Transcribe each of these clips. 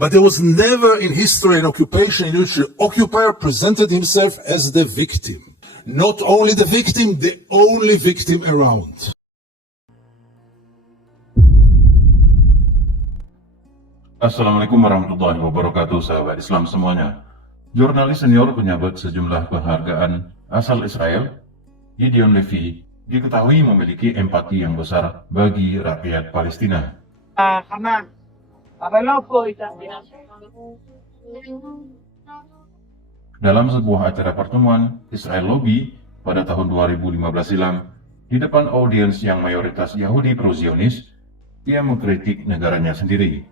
But there was never in history an occupation in which the occupier presented himself as the victim. Not only the victim, the only victim around. Assalamualaikum warahmatullahi wabarakatuh, sahabat Islam semuanya. Jurnalis senior penyabet sejumlah penghargaan asal Israel, Gideon Levy, diketahui memiliki empati yang besar bagi rakyat Palestina. Dalam sebuah acara pertemuan Israel Lobby pada tahun 2015 silam, di depan audiens yang mayoritas Yahudi pro-Zionis, ia mengkritik negaranya sendiri.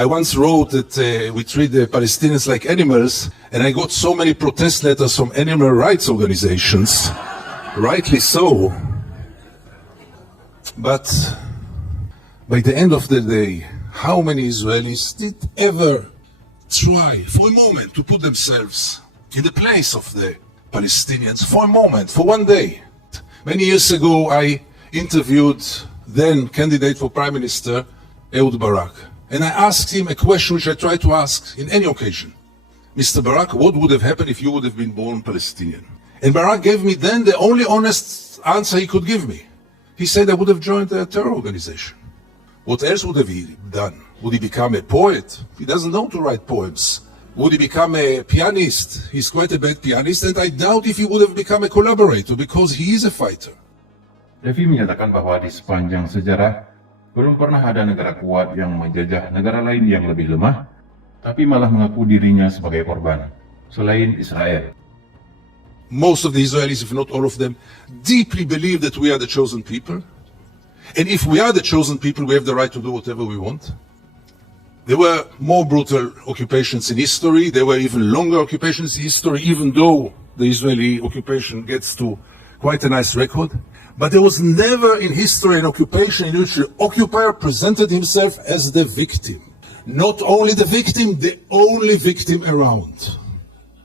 I once wrote that we treat the Palestinians like animals, and I got so many protest letters from animal rights organizations, rightly so. But by the end of the day, how many Israelis did ever try for a moment to put themselves in the place of the Palestinians for a moment, for one day? Many years ago, I interviewed then candidate for Prime Minister Ehud Barak. And I asked him a question which I try to ask in any occasion. Mr. Barak, what would have happened if you would have been born Palestinian? And Barak gave me then the only honest answer he could give me. He said I would have joined a terror organization. What else would have he done? Would he become a poet? He doesn't know to write poems. Would he become a pianist? He's quite a bad pianist, and I doubt if he would have become a collaborator because he is a fighter. Levy menyatakan bahwa di sepanjang sejarah belum pernah ada negara kuat yang menjajah negara lain yang lebih lemah, tapi malah mengaku dirinya sebagai korban, selain Israel. Most of the Israelis, if not all of them, deeply believe that we are the chosen people. And if we are the chosen people, we have the right to do whatever we want. There were more brutal occupations in history. There were even longer occupations in history, even though the Israeli occupation gets to quite a nice record. But there was never in history an occupation in which the occupier presented himself as the victim. Not only the victim, the only victim around.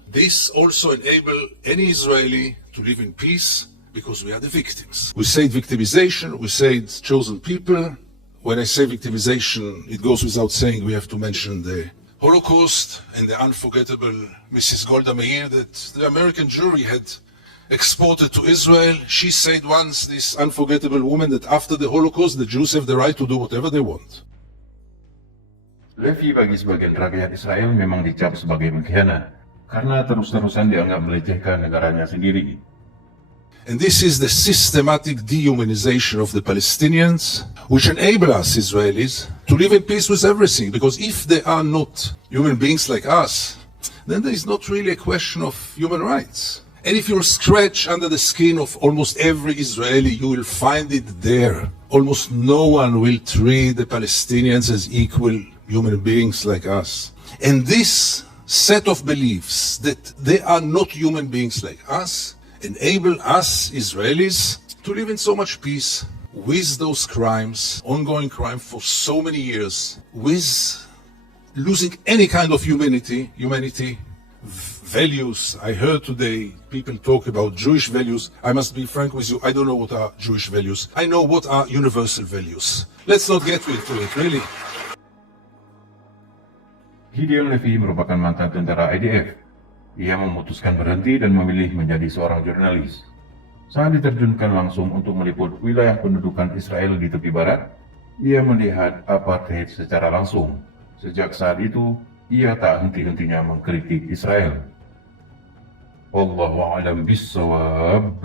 This also enabled any Israeli to live in peace because we are the victims. We say victimization, we say chosen people. When I say victimization, it goes without saying we have to mention the Holocaust and the unforgettable Mrs. Golda Meir that the American jury had exported to Israel. She said once, this unforgettable woman, that after the Holocaust, the Jews have the right to do whatever they want. Levy bagi sebagian rakyat Israel memang dicap sebagai pengkhianat, karena terus-terusan dianggap melecehkan negaranya sendiri. And this is the systematic dehumanization of the Palestinians, which enable us Israelis to live in peace with everything. Because if they are not human beings like us, then there is not really a question of human rights. And if you scratch under the skin of almost every Israeli, you will find it there. Almost no one will treat the Palestinians as equal human beings like us. And this set of beliefs that they are not human beings like us enable us Israelis to live in so much peace with those crimes, ongoing crime for so many years, with losing any kind of humanity, values. I heard today people talk about Jewish values. I must be frank with you, I don't know what are Jewish values. I know what are universal values. Let's not get into it, really. Gideon Levy merupakan mantan tentara IDF. Ia memutuskan berhenti dan memilih menjadi seorang jurnalis. Saat diterjunkan langsung untuk meliput wilayah pendudukan Israel di tepi barat, ia melihat apartheid secara langsung. Sejak saat itu, ia tak henti-hentinya mengkritik Israel. Wallahu a'lam bissawab.